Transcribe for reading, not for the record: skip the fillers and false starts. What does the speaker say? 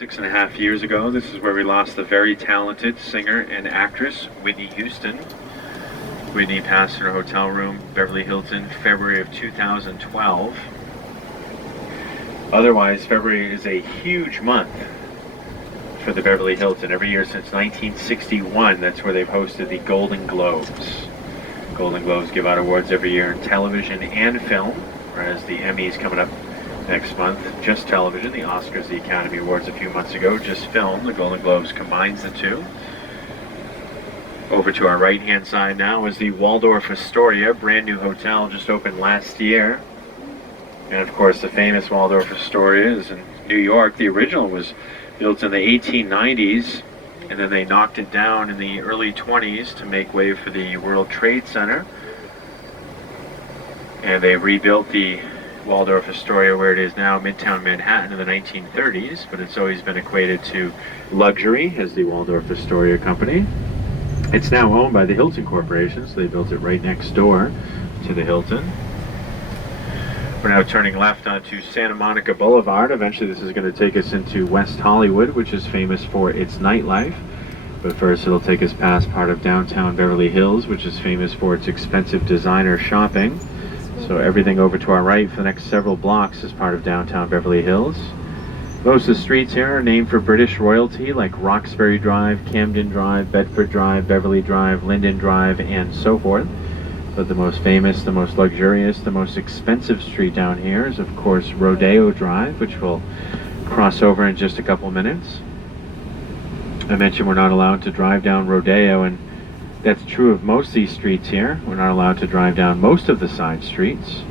6.5 years ago, this is where we lost the very talented singer and actress, Whitney Houston. Whitney passed in her hotel room, Beverly Hilton, February of 2012. Otherwise, February is a huge month for the Beverly Hilton. Every year since 1961, that's where they've hosted the Golden Globes. Golden Globes give out awards every year in television and film, whereas the Emmys coming up next month, just television. The Oscars, the Academy Awards a few months ago, just film. The Golden Globes combines the two. Over to our right-hand side now is the Waldorf Astoria, brand new hotel, just opened last year. And of course, the famous Waldorf Astoria is in New York. The original was built in the 1890s, and then they knocked it down in the early 20s to make way for the World Trade Center. And they rebuilt the Waldorf Astoria where it is now, Midtown Manhattan, in the 1930s, but it's always been equated to luxury as the Waldorf Astoria Company. It's now owned by the Hilton Corporation, so they built it right next door to the Hilton. We're now turning left onto Santa Monica Boulevard. Eventually this is going to take us into West Hollywood, which is famous for its nightlife. But first it'll take us past part of downtown Beverly Hills, which is famous for its expensive designer shopping. So everything over to our right for the next several blocks is part of downtown Beverly Hills. Most of the streets here are named for British royalty, like Roxbury Drive, Camden Drive, Bedford Drive, Beverly Drive, Linden Drive, and so forth. But the most famous, the most luxurious, the most expensive street down here is, of course, Rodeo Drive, which we'll cross over in just a couple minutes. I mentioned we're not allowed to drive down Rodeo, and that's true of most of these streets here. We're not allowed to drive down most of the side streets.